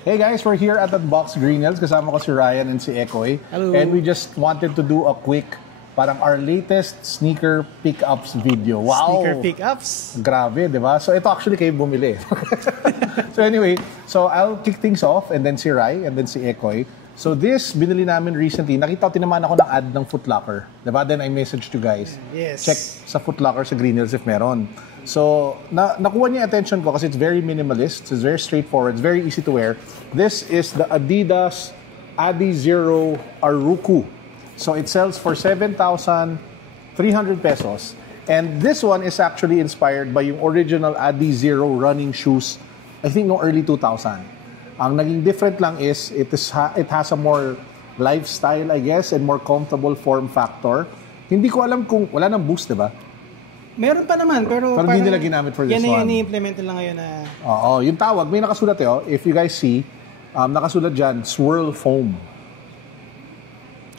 Hey guys, we're here at Unbox Green Hills. Kasama ko si Ryan and si Ekoy. Hello. And we just wanted to do a quick, parang our latest sneaker pickups video. Wow! Sneaker pickups. Grabe, di ba? So ito actually kayo bumili. So anyway, so I'll kick things off and then si Rai and then si Ekoy. So this, binili namin recently. Tinamaan ako ng ad ng Foot Locker. Diba? Then I messaged you guys. Yes. Check sa Foot Locker sa Green Hills if meron. So, nakuha niya attention ko kasi it's very minimalist. It's very straightforward. It's very easy to wear. This is the Adidas Adizero Aruku. So, it sells for 7,300 pesos. And this one is actually inspired by yung original Adizero running shoes, I think no early 2000. Ang naging different lang is it has a more lifestyle, I guess, and more comfortable form factor. Hindi ko alam kung wala nang boost, diba? Meron pa naman, pero hindi nila ginamit for this one. Yan i-implement lang ngayon na... Oo, yung tawag, may nakasulat if you guys see, nakasulat dyan, swirl foam.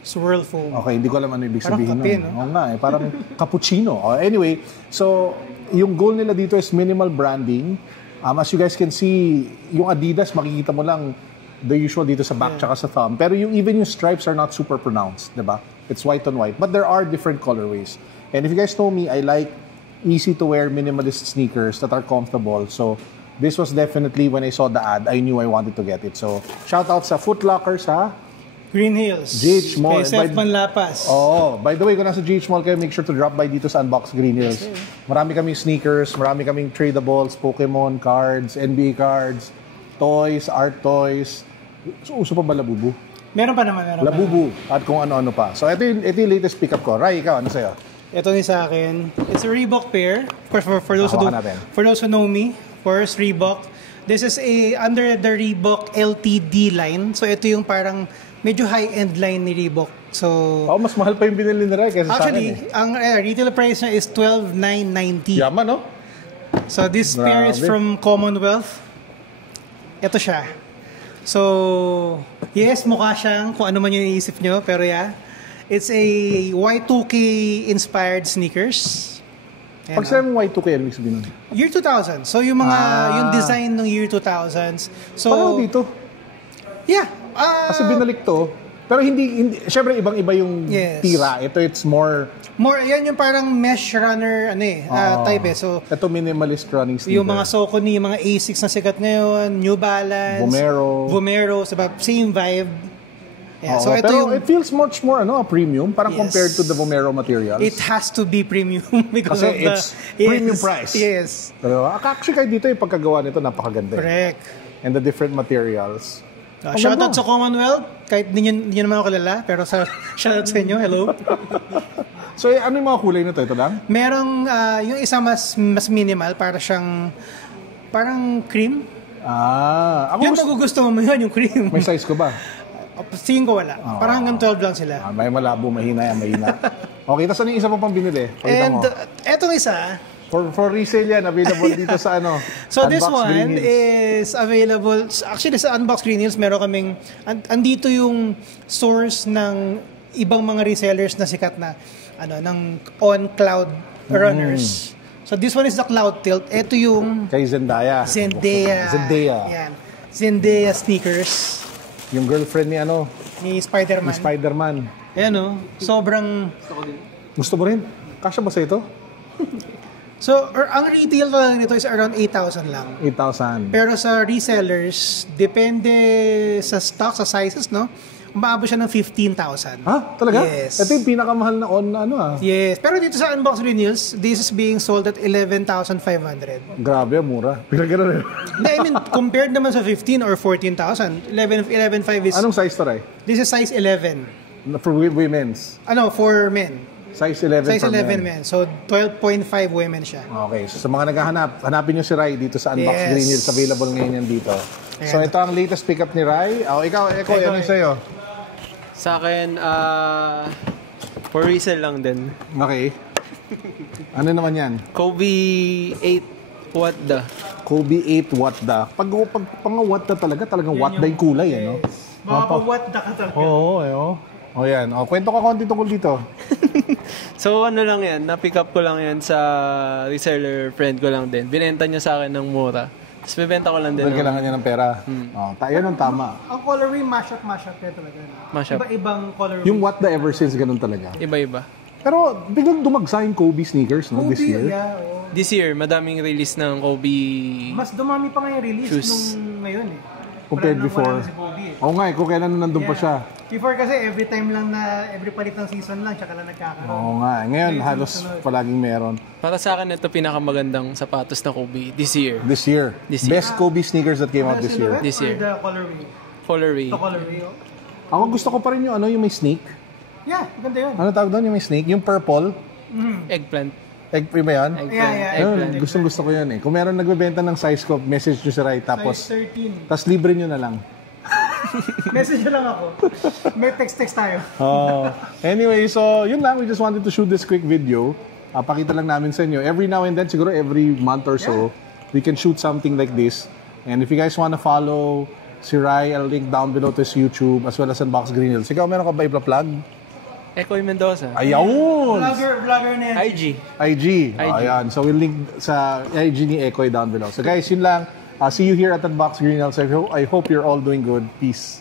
Swirl foam. Okay, hindi ko alam ano ibig sabihin. Parang kape, no? Oo nga parang cappuccino. Anyway, so, yung goal nila dito is minimal branding. As you guys can see, yung Adidas, makikita mo lang the usual dito sa back tsaka sa thumb. Pero even yung stripes are not super pronounced, diba? It's white on white. But there are different colorways. And if you guys know me, I like easy-to-wear minimalist sneakers that are comfortable. So, this was definitely, when I saw the ad, I knew I wanted to get it. So, shout out sa Foot Locker sa Green Hills. GH Mall. Kay Seth Manlapas. By the way, kung nasa GH Mall kayo, make sure to drop by dito sa Unbox Green Hills. Yes, marami kaming sneakers, marami kaming tradables, Pokemon cards, NBA cards, toys, art toys. So, uso pa ba Labubu? Meron pa naman. Labubu at kung ano-ano pa. So, ito yung latest pickup ko. Rai, ikaw, ano sa'yo? Ito ni sa akin. It's a Reebok pair. For those who know me, first Reebok. This is under the Reebok LTD line. So ito yung parang medyo high-end line ni Reebok. So mas mahal pa yung binili ni Rai kaysa actually, sa akin. Ang retail price niya is 12,990. Yaman, no? So this pair is from Commonwealth. Ito siya. So yes, mukha siyang kung ano man yung iisip nyo, pero yeah. It's a Y2K inspired sneakers. Pag sabi mo Y2K, ano ibig sabihin nun? Year 2000. So yung mga yung design ng year 2000s. So parang dito. Yeah. Kasi binalik to. Pero hindi syempre ibang-iba yung tira. Ito it's more yan yung parang mesh runner type eh. So ito minimalist running sneaker. Yung mga Saucony, yung mga Asics na sikat ngayon, New Balance, Vomero, same vibe. Yeah, so pero it feels much more premium parang compared to the Vomero materials. It has to be premium because kasi of the premium price. Yes. Pero actually kahit dito yung pagkagawa nito napakaganda. Correct. And the different materials. Shoutout sa Commonwealth, kahit hindi nyo naman ako kilala, pero shoutout sa inyo, hello. So ano yung mga kulay nito? Ito lang? Merong yung isa mas minimal, para siyang parang cream. Yung magugusto mo yun, yung cream. May size ko ba? Tingin ko wala. Parang hanggang 12 lang sila. May malabo, mahina. Okay, tapos ano yung isa pa pang binili? Etong isa, for resale yan, available dito sa So this one is available, actually sa Unbox Green Hills, meron kaming, andito yung source ng ibang mga resellers na sikat na, ng on-cloud runners. So this one is the Cloud Tilt. Ito yung kay Zendaya. Yan. Zendaya sneakers. Yung girlfriend ni Spider-Man. Ayan sobrang... Gusto mo rin? Kasya ba sa ito? So, ang retail lang nito is around 8,000 lang. 8,000. Pero sa resellers, depende sa stock, sa sizes, umaabot siya ng 15,000. Talaga? Yes. Ito yung pinakamahal na Yes. Pero dito sa Unbox Green Hills, this is being sold at 11,500. Grabe, mura. Pinagano rin. I mean, compared naman sa 15 or 14,000, 11,500 is... Anong size to, Rai? This is size 11. For women's? For men. Size 11 size for 11 men. So, 12.5 women siya. Okay. So, sa mga hanapin nyo si Rai dito sa Unbox Green Hills. Available ngayon yan dito. So, ito ang latest pickup ni Rai. Ikaw, ano sa'yo? Sa akin, for resale lang din. Okay. Ano naman yan? Kobe 8 What the? Kobe 8 What the. Pag what the talagang what the yung kulay, What the ka talaga. Oo, yan. Kwento ka konti tungkol dito. So, lang yan. Na-pick up ko lang yan sa reseller friend ko lang din. Binenta niya sa akin ng mura. Tapos bebenta ko lang din. Dahil kailangan niya ng pera. Oh, yan ang tama. Ang colorway, mashup kaya talaga. Mashup. Iba-ibang colorway. Yung what the ever since, ganun talaga. Iba-iba. Pero biglang dumagsa yung Kobe sneakers, no, this year. Yeah, oh. This year, madaming release ng Kobe. Mas dumami pa nga yung release Shoes. nung ngayon eh. Compared Wala before. na si Kobe eh. Oo nga, kung kailan nandun pa siya. Before kasi every time lang na, every palit ng season lang, tsaka lang nagkakaroon. Oo nga, ngayon halos palaging meron. Para sa akin, ito pinakamagandang sapatos na Kobe this year. This year. This year. Best Kobe sneakers that came out this year. Silhouette This or year. the colorway? Colorway. The colorway, oh. Ako gusto ko pa rin yung yung may snake. Yeah, maganda yun. Ano tawag doon yung may snake? Yung purple. Eggplant. Egg ba yan? Yeah. Ayun, gustong gusto ko yun eh. Kung meron nagbebenta ng size ko, message nyo si Rai. Tapos, Size 13. tapos libre nyo na lang. Message lang ako. May text tayo. Anyway, so yun lang. We just wanted to shoot this quick video. Pakita lang namin sa inyo. Every now and then, siguro every month or so, we can shoot something like this. And if you guys wanna follow si Rai, I'll link down below to his YouTube as well as Unbox Green Hills. Ikaw, meron ka ba i-plug? Ecoy Mendoza. Ayun! Vlogger na yan. IG. Ayan. So we'll link sa IG ni Ekoy down below. So guys, yun lang. See you here at Unbox Green Hills. I hope you're all doing good. Peace.